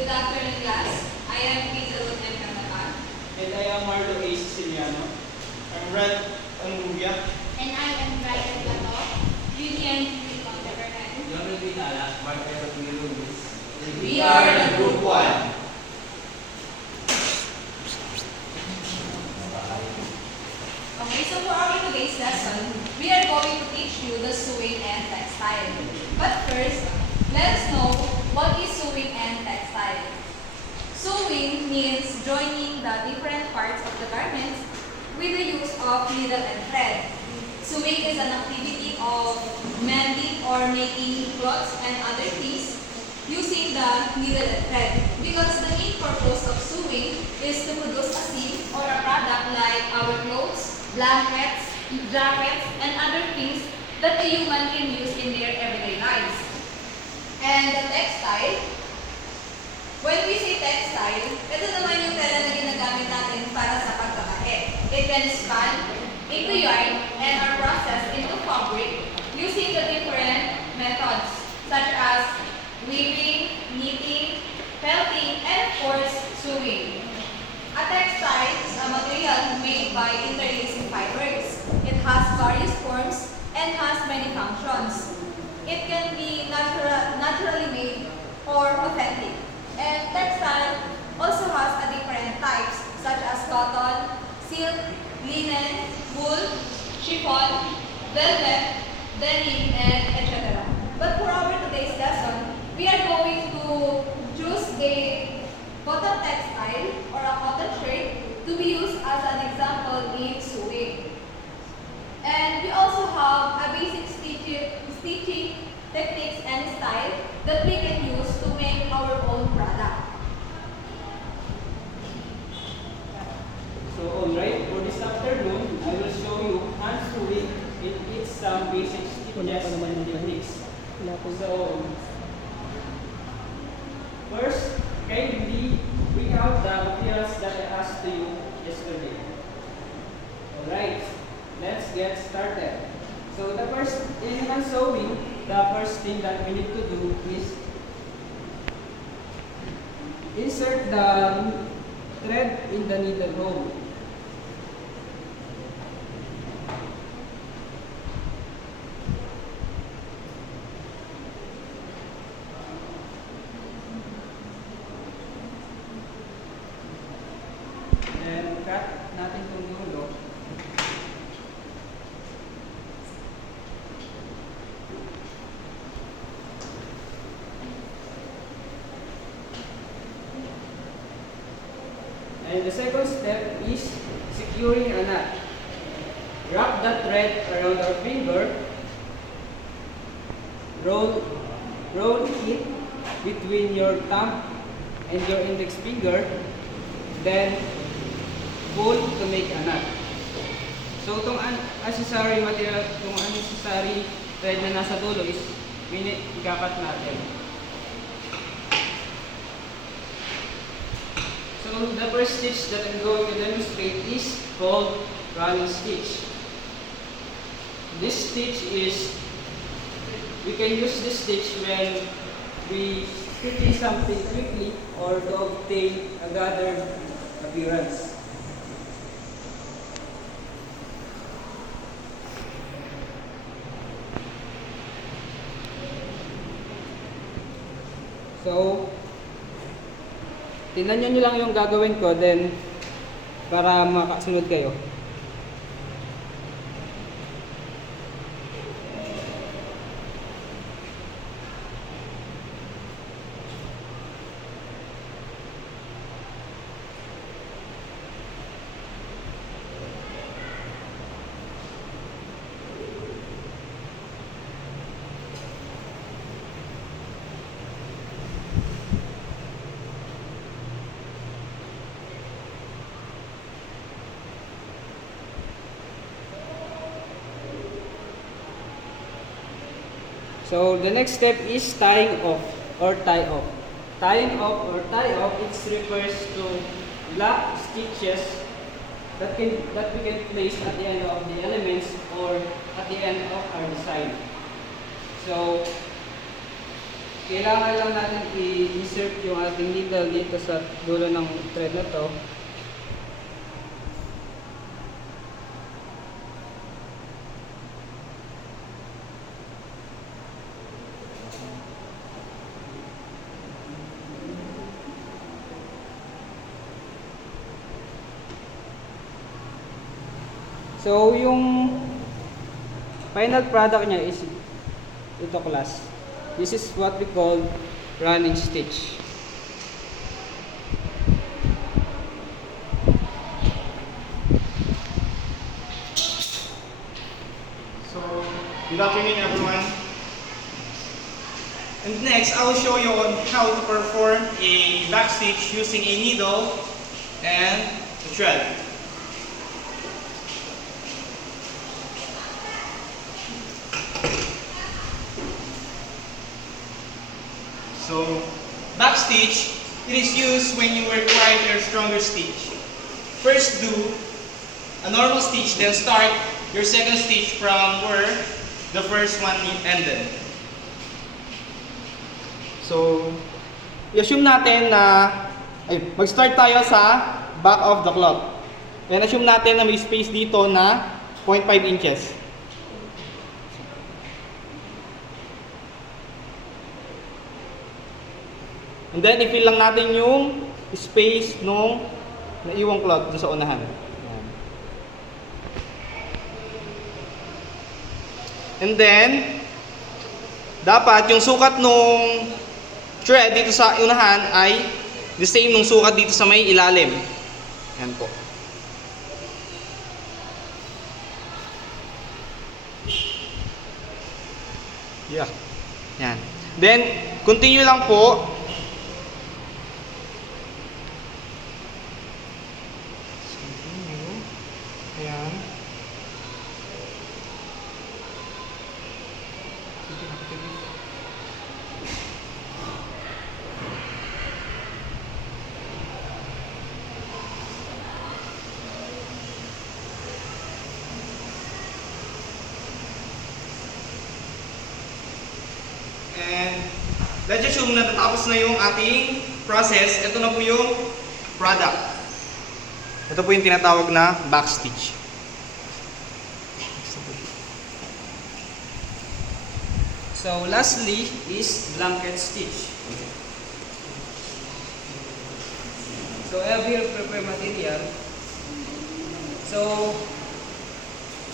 Good afternoon, class. I am Hazelwood M. Kanakan. And I am Marlo A. Siciliano. I'm Red Anguvia. And I am Brian Lato. Vivian P. Contavernan. We are the Group 1. Okay, so for our today's lesson, we are going to teach you the sewing and textile. But first, let us know what is sewing and textile. Sewing means joining the different parts of the garments with the use of needle and thread. Sewing is an activity of mending or making clothes and other things using the needle and thread, because the main purpose of sewing is to produce a seam or a product like our clothes, blankets, jackets, and other things that the human can use in their everyday lives. And the textile, when we say textile, ito naman yung tela na ginagamit natin para sa pagkakahit. It can span into yarn and are processed into fabric using the different methods such as weaving, knitting, felting, and of course, sewing. A textile is a material made by interlacing fibers. It has various forms and has many functions. It can be naturally made or authentic. And textile also has a different types such as cotton, silk, linen, wool, chiffon, velvet, denim, and etc. But for our today's lesson, we are going to choose a cotton textile or a cotton shirt to be used as an example in sewing. And we also have a basic stitching techniques and style that we can use to make our own product. So alright, for this afternoon, I will show you hand sewing in its some basic stitches techniques. So first, kindly bring out the materials that I asked to you yesterday. Alright, let's get started. So the first, in hand sewing, the first thing that we need to do is insert the thread in the needle hole. Then cut natin itong dulo. And the second step is securing a knot. Wrap the thread around our finger. Roll it between your thumb and your index finger. Then pull to make a knot. So itong accessory material, itong unnecessary thread na nasa dulo is ikakat natin. So the first stitch that I'm going to demonstrate is called running stitch. This stitch is, we can use this stitch when we stitching something quickly or to obtain a gathered appearance. So, tingnan nyo lang yung gagawin ko, then para makasunod kayo. So the next step is tying off or tie off. Tying off or tie off, it refers to black stitches that we can place at the end of the elements or at the end of our design. So kailangan lang natin i-insert yung ating needle dito sa dulo ng thread na to. So, yung final product niya is ito, class. This is what we call running stitch. So, good afternoon everyone. And next, I will show you on how to perform a back stitch using a needle and a thread. So, back stitch, it is used when you require a stronger stitch. First do a normal stitch, then start your second stitch from where the first one ended. So, i-assume natin na mag-start tayo sa back of the cloth. Then assume natin na may space dito na 0.5 inches. And then, i-fill lang natin yung space nung naiwang cloth dun sa unahan. Ayan. And then, dapat yung sukat nung thread dito sa unahan ay the same nung sukat dito sa may ilalim. Ayan po. Yeah. Ayan. Then, continue lang po. Ayan. And let's assume na natapos na yung ating process. Ito na po yung product. Ito po yung tinatawag na back stitch. So, lastly is blanket stitch. So, I have here prepare material. So,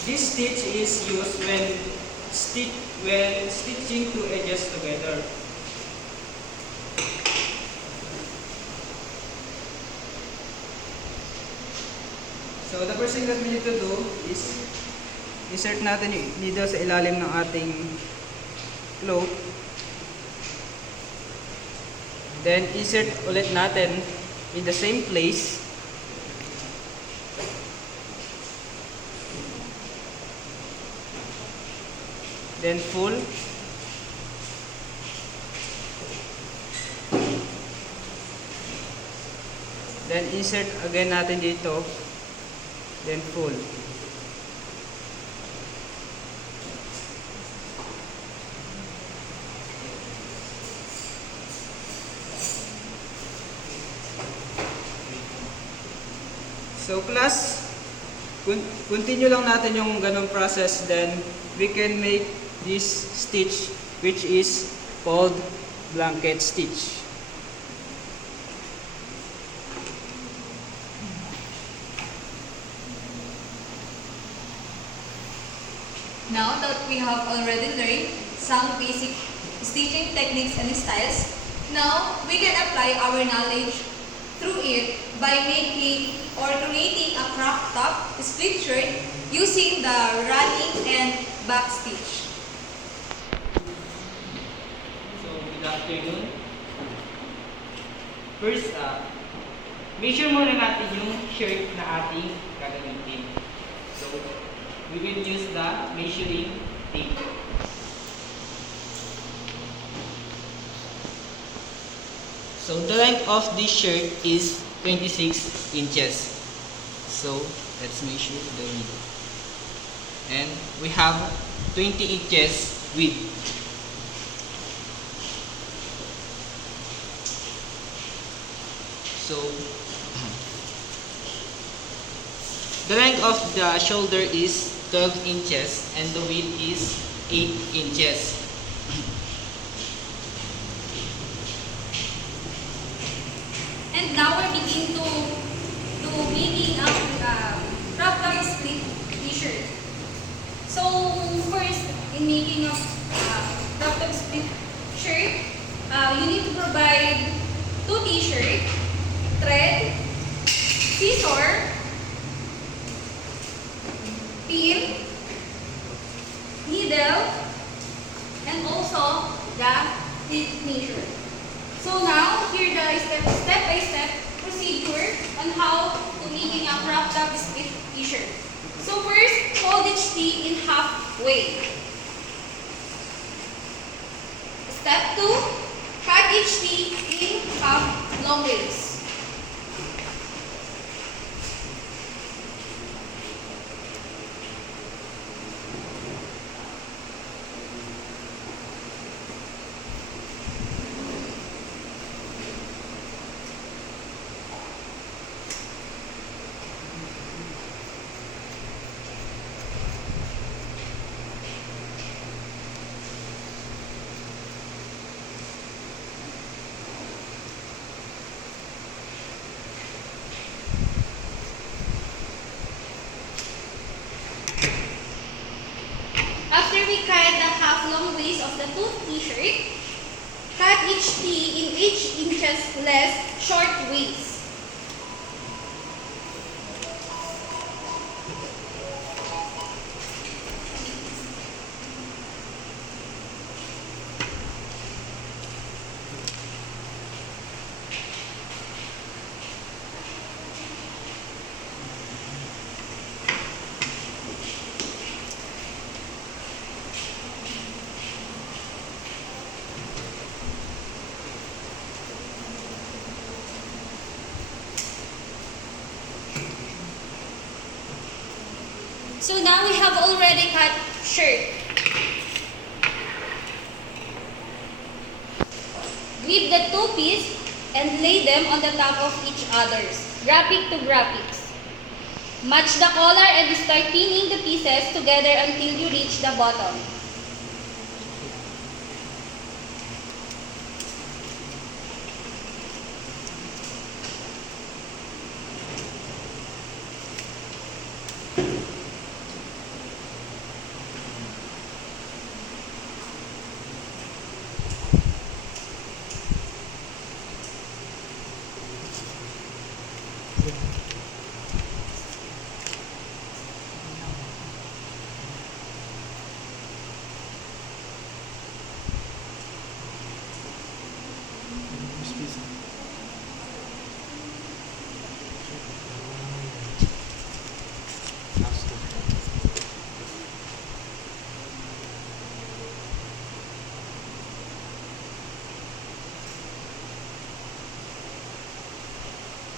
this stitch is used when stitching two edges together. So, the first thing that we need to do is insert natin yung needle sa ilalim ng ating cloth. Then, insert ulit natin in the same place. Then, full. Then, insert again natin dito. Then, full. So class, continue lang natin yung ganong process, then we can make this stitch which is called blanket stitch. Now that we have already learned some basic stitching techniques and styles, now we can apply our knowledge through it by making or creating a crop top split shirt using the running and back stitch. So, good afternoon. First, measure muna natin yung shirt na ating gagamitin. So, we will use the measuring tape. So, the length of this shirt is 26 inches. So, let's measure the width. And we have 20 inches width. So, the length of the shoulder is 12 inches and the width is 8 inches. And now we begin to making a crop top split t-shirt. So first, in making a crop top split shirt, you need to provide 2 t-shirt, thread, scissor, pin, needle, and also the tape measure. So now, here the step-by-step procedure on how to making a crop top split t-shirt. So first, fold each tee in halfway. Step 2, cut each tee in half long ways. After we cut the half long waist of the 2 t-shirt, cut each tee in 8 inches less short waist. So now we have already cut shirt. Grip the 2 pieces and lay them on the top of each other's, graphic to graphics. Match the collar and start pinning the pieces together until you reach the bottom.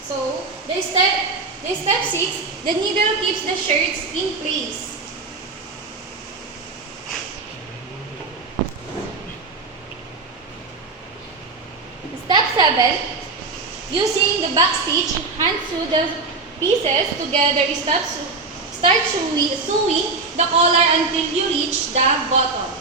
So, the step 6, the needle keeps the shirts in place. Step 7, using the back stitch, hand sew the pieces together. Start sewing the collar until you reach the bottom.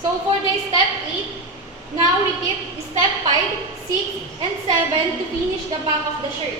So for the step 8, now repeat step 5, 6, and 7 to finish the back of the shirt.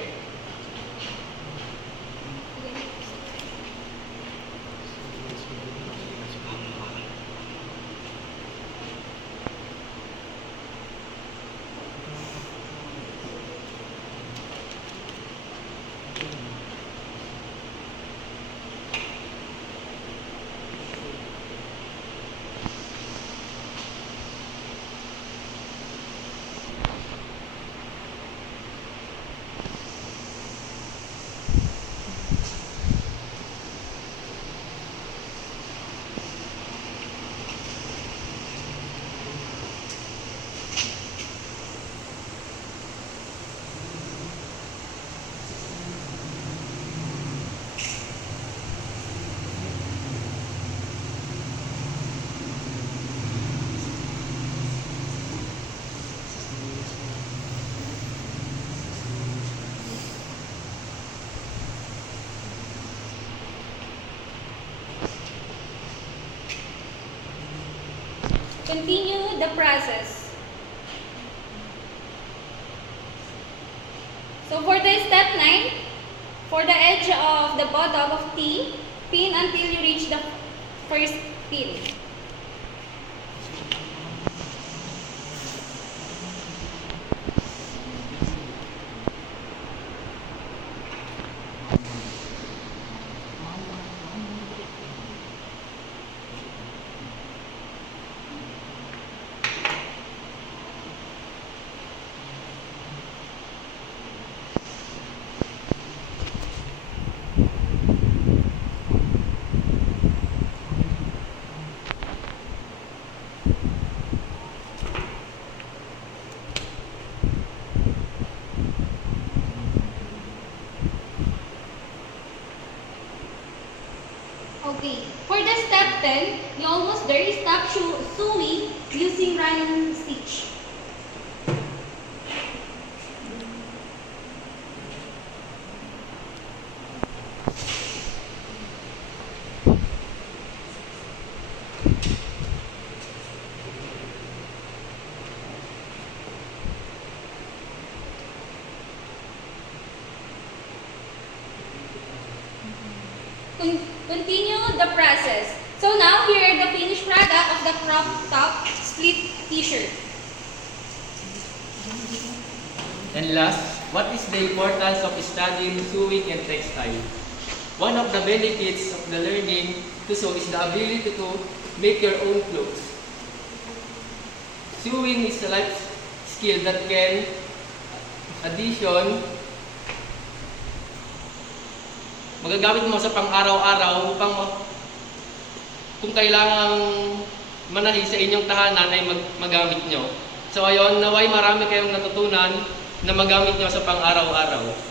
Continue the process. So for the step 9, for the edge of the bottom of T, pin until you reach the first pin. Okay, for the step 10, you almost there. Stop sewing using running stitch. Continue the process. So now here are the finished product of the crop top split t-shirt. And last, what is the importance of studying sewing and textile? One of the benefits of the learning to sew is the ability to make your own clothes. Sewing is a life skill that can magagamit mo sa pang-araw-araw upang kung kailangang manahi sa inyong tahanan ay magamit nyo. So ayun, naway marami kayong natutunan na magamit nyo sa pang-araw-araw.